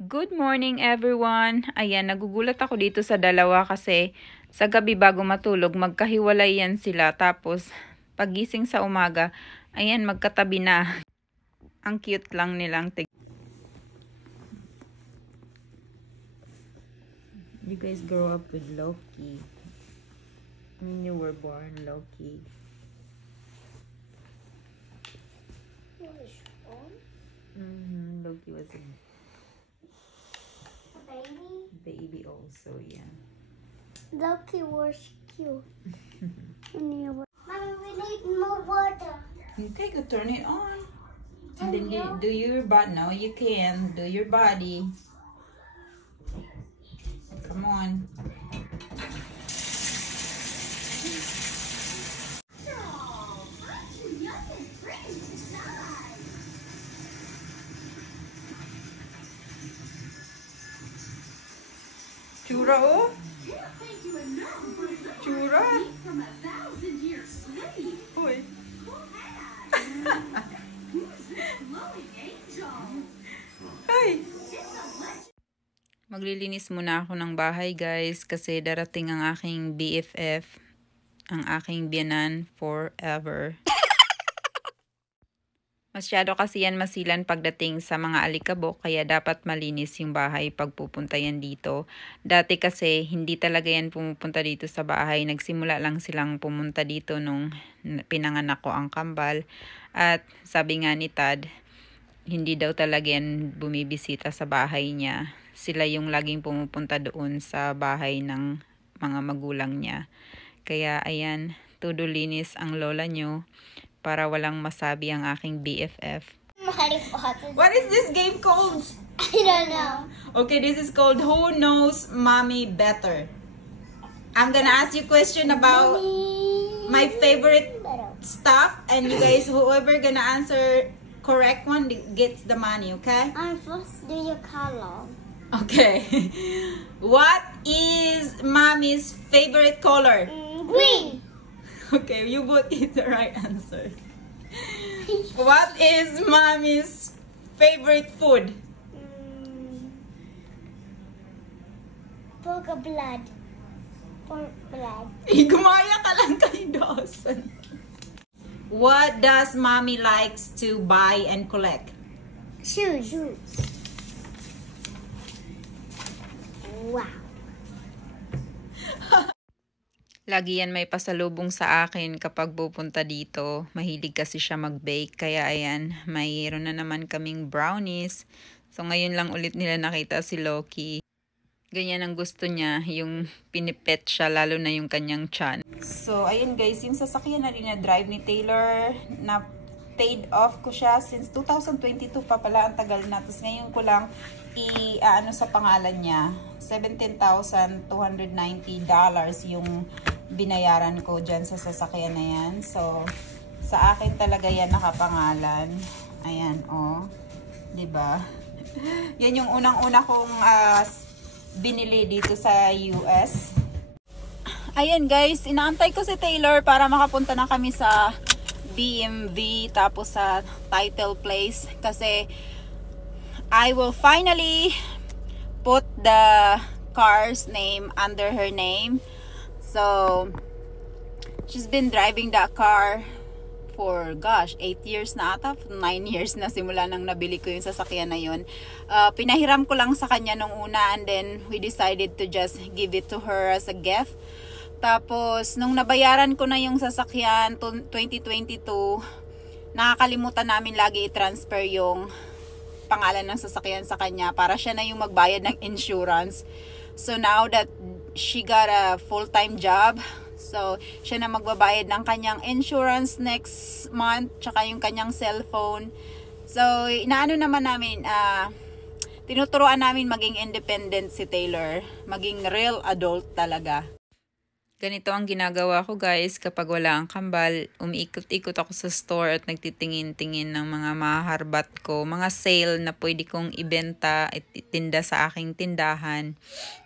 Good morning everyone! Ayan, nagugulat ako dito sa dalawa kasi sa gabi bago matulog, magkahiwalay yan sila. Tapos, pagising sa umaga, ayan, magkatabi na. Ang cute lang nilang You guys grow up with Loki. I mean, you were born Loki. Loki was a baby also, yeah. Loki was cute. Mommy, we need more water. Okay, go turn it on. And then you do your body. No, you can do your body. Come on. Chura, oh. Chura. Hoy. Hey. Maglilinis muna ako ng bahay, guys, kasi darating ang aking BFF, ang aking biyanan forever. Masyado kasi yan masilan pagdating sa mga alikabok, kaya dapat malinis yung bahay pag pupunta yan dito. Dati kasi hindi talaga yan pumupunta dito sa bahay. Nagsimula lang silang pumunta dito nung pinanganak ko ang kambal. At sabi nga ni Tad, hindi daw talaga yan bumibisita sa bahay niya. Sila yung laging pumupunta doon sa bahay ng mga magulang niya. Kaya ayan, todo linis ang lola nyo para walang masabi ang aking BFF. What is this game called? I don't know. Okay, this is called Who Knows Mommy Better. I'm gonna ask you a question about my favorite stuff, and you guys, whoever gonna answer correct one gets the money, okay? I'm first do your color. Okay. What is Mommy's favorite color? Green. Okay, you both get the right answer. What is Mommy's favorite food? Pork blood. Pork blood. Gumaya ka lang kay Dawson. What does Mommy likes to buy and collect? Shoes. Wow. Lagi yan may pasalubong sa akin kapag pupunta dito. Mahilig kasi siya mag-bake. Kaya ayan, mayroon na naman kaming brownies. So ngayon lang ulit nila nakita si Loki. Ganyan ang gusto niya, yung pinipet siya, lalo na yung kanyang tiyan. So ayun guys, yung sasakyan na rin na drive ni Taylor, na paid off ko siya since 2022 pa pala, ang tagal na. Tapos ngayon ko lang ano sa pangalan niya, $17,290 yung binayaran ko dyan sa sasakyan na yan. So, sa akin talaga yan nakapangalan. Ayan, oh. Diba? Yan yung unang-una kong binili dito sa US. Ayan guys, inaantay ko si Taylor para makapunta na kami sa BMV tapos sa title place. Kasi I will finally put the car's name under her name. So, she's been driving that car for, gosh, 8 years na ata. 9 years na simula nang nabili ko yung sasakyan na yun. Pinahiram ko lang sa kanya nung una, and then we decided to just give it to her as a gift. Tapos, nung nabayaran ko na yung sasakyan, 2022, nakakalimutan namin lagi i-transfer yung pangalan ng sasakyan sa kanya para siya na yung magbayad ng insurance. So now that she got a full-time job, so siya na magbabayad ng kanyang insurance next month, tsaka yung kanyang cellphone. So inaano naman namin, tinuturuan namin maging independent si Taylor, maging real adult talaga. Ganito ang ginagawa ko guys kapag wala ang kambal. Umiikot-ikot ako sa store at nagtitingin-tingin ng mga maharbat ko. Mga sale na pwede kong ibenta at itinda sa aking tindahan.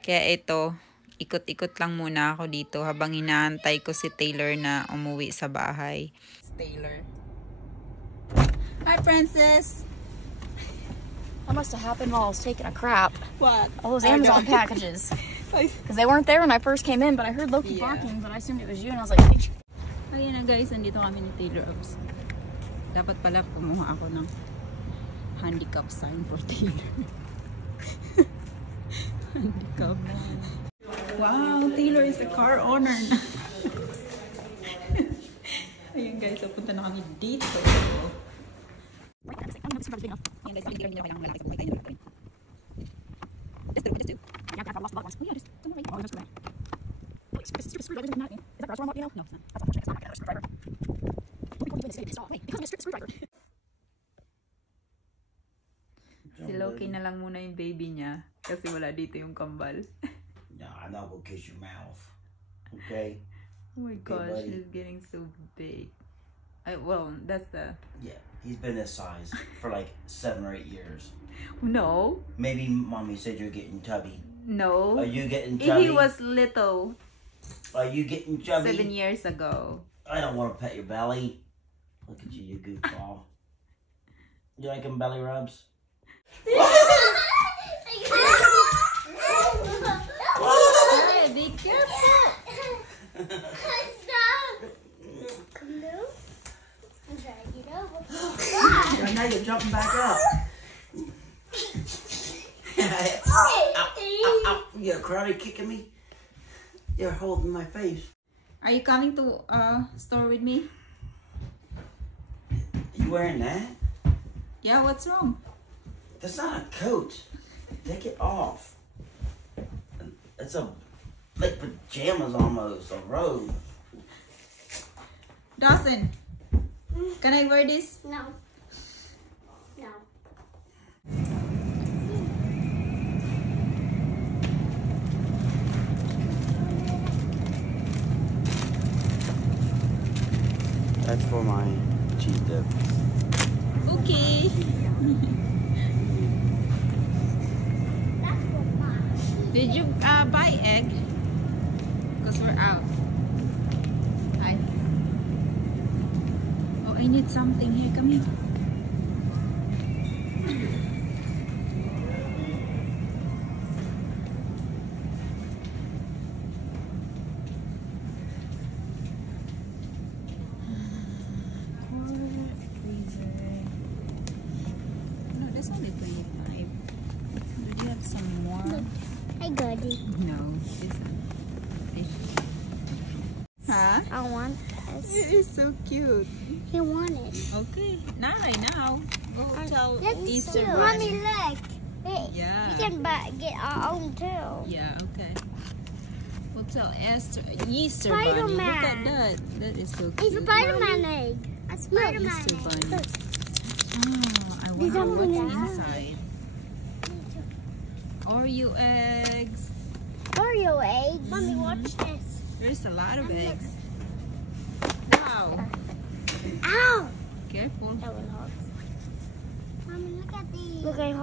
Kaya ito, ikot-ikot lang muna ako dito habang inaantay ko si Taylor na umuwi sa bahay. Taylor. Hi, Princess! That must have happened while I was taking a crap. What? All those Amazon packages. Because they weren't there when I first came in, but I heard Loki barking, but I assumed it was you, and I was like, Ayan na guys, nandito kami ni Taylor Ops. Dapat pala kumuha ako ng handicap sign for Taylor. Handicap. Wow, Taylor is a car owner na. Ayan guys, so punta na kami dito. Ayan guys, hindi kami kailangan malaki sa buhay tayo na. Just do. Yeah, I lost the ones. Oh yeah, just come right. Oh, that's right. Is that the restaurant what you know? No, it's not. It's not a screwdriver. Wait, because of a screwdriver. Si Loki na lang muna yung baby niya kasi wala dito yung kambal. No, I'm not gonna kiss your mouth. Okay? Oh my gosh, he's getting so big. Well, that's the... Yeah, he's been this size for like 7 or 8 years. No. Maybe mommy said you're getting chubby. No. Are you getting chubby? He was little. Are you getting chubby? 7 years ago. I don't want to pet your belly. Look at you, you goofball. You like them belly rubs? Hey, be careful. Now you're jumping back up. Ow. You're karate kicking me. You're holding my face. Are you coming to store with me? You wearing that? Yeah, what's wrong? That's not a coat. Take it off. It's a like pajamas almost, a robe. Dawson, can I wear this? No. No. That's for my cheese dip. Okay. Did you buy egg? Because we're out. Hi. Oh, I need something here. Come here. No, that's only 25. Did you have some more? I got it. No, this one. Huh? I want this. It is so cute. You want it? Okay, not right now. Go tell Let's Easter see. Bunny. Mommy, look. Yeah. We can get our own too. Yeah, okay. We'll tell Easter Bunny. Look Spider-Man. at that. That is so It's cute. a Spider-Man egg. A Spider-Man Easter egg. Bunny. Look. Oh, I There's wonder what's something inside. Oreo eggs. Oreo egg. Mommy, watch this. There's a lot of eggs. Wow. Ow! Careful. That will hurt. Mommy, look at these. Look at